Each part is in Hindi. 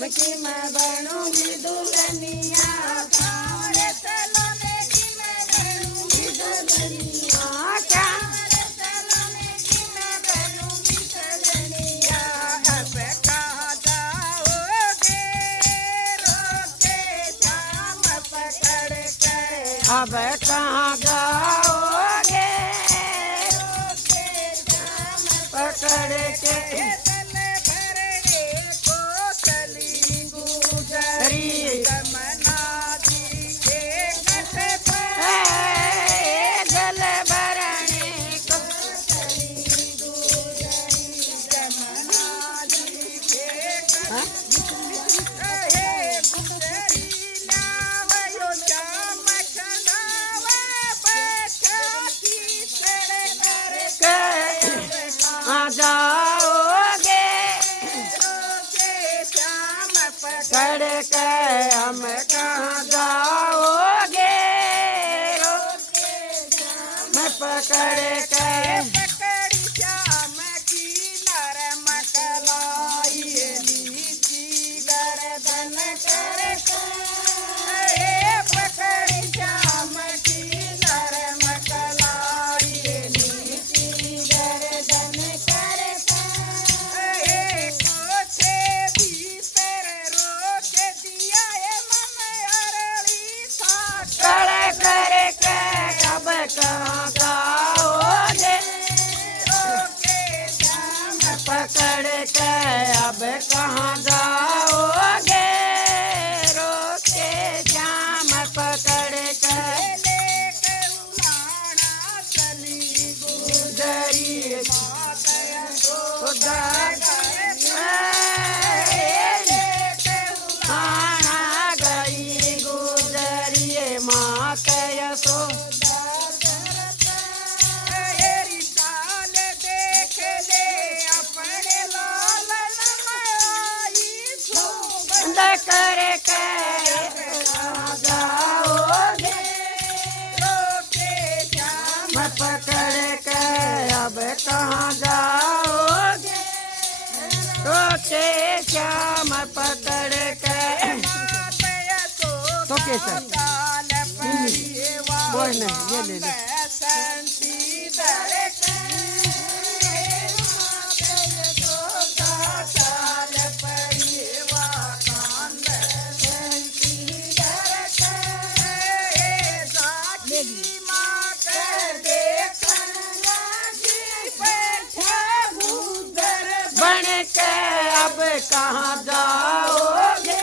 की मैं बनूंगी दुल्हनिया सारे सलोने की मैं बनूंगी दुल्हनिया क्या सारे सलोने की मैं बनूंगी दुल्हनिया अब कहाँ जाओगे रोके शाम पकड़ के अब कहाँ जाओगे रोके शाम पकड़ के तल भरने को चली गुजरी जमुना जी के घाट पर जल भरने को जमुना जी के घाट हे गुजरी नावयो चमक नाव बैठा की चढ़ कर आ जाओगे रोके श्याम पकड़ के हम कहाँ जाओगे मैं पकड़ के पकड़ी श्याम की नरम कलाई नीची गर्दन कर पकड़ी श्याम की नरम कलाई नीची गर्दन कर कोठे भीतर रोक दिया मन अरली साठ पकड़ करके अब कहाँ जाओगे रोके श्याम पकड़ के अब कहाँ जाओगे रोके श्याम पकड़ के लेके उलाना चली गुजरी मातया आना गई गुजरिए मात यसो हेरी चाल देख ले अपने लालन आई बंद करके कहाँ जाओगे रोके श्याम मैं पकड़ के अब कहाँ जाओगे रोके श्याम पकड़ के मातया तो कैसे? काल परिवा बोल नहीं, ये ले ले। संती दर काल परिवा कांद संती दर साकी माँ कर देखन लगी बैठा भूदर बन के अब कहाँ जाओगे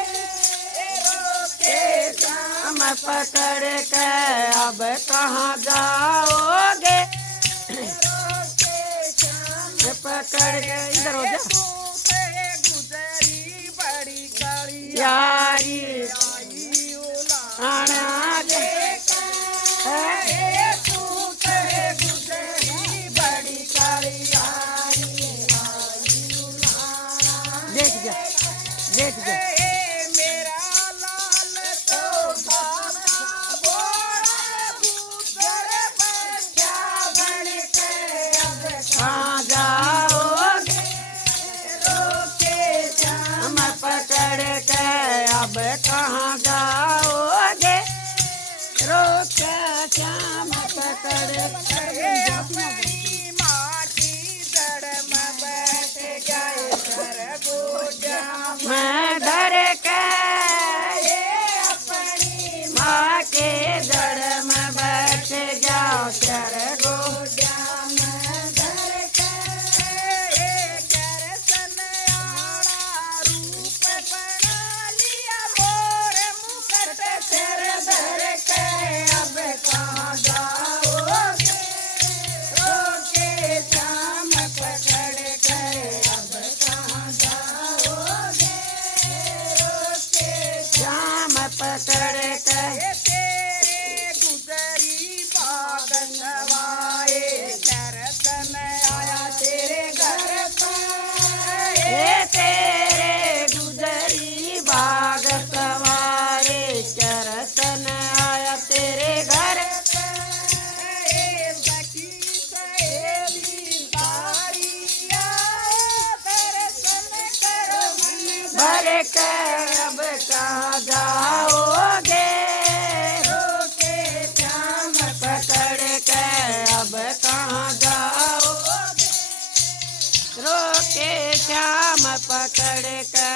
रोके श्याम पकड़ के अब कहाँ जाओगे पकड़ के इधर हो जा गुजरी बड़ी काली यारी आई आना के गुजरी बड़ी काली देख जा देख जा मेरा लाल तो सादा बोरा गुजर बच्चा बन के अब कहाँ जाओगे रोके हम पकड़ के अब कहाँ जाओगे रोक श्याम पकड़ अपनी माटी दड़म बैठ गए कर गोजा मैं डर के अपनी माँ के जड़ में बैठ जाओ चर गो भर के अब कहाँ जाओगे रोके श्याम पकड़ के अब कहाँ जाओगे रोके श्याम पकड़ के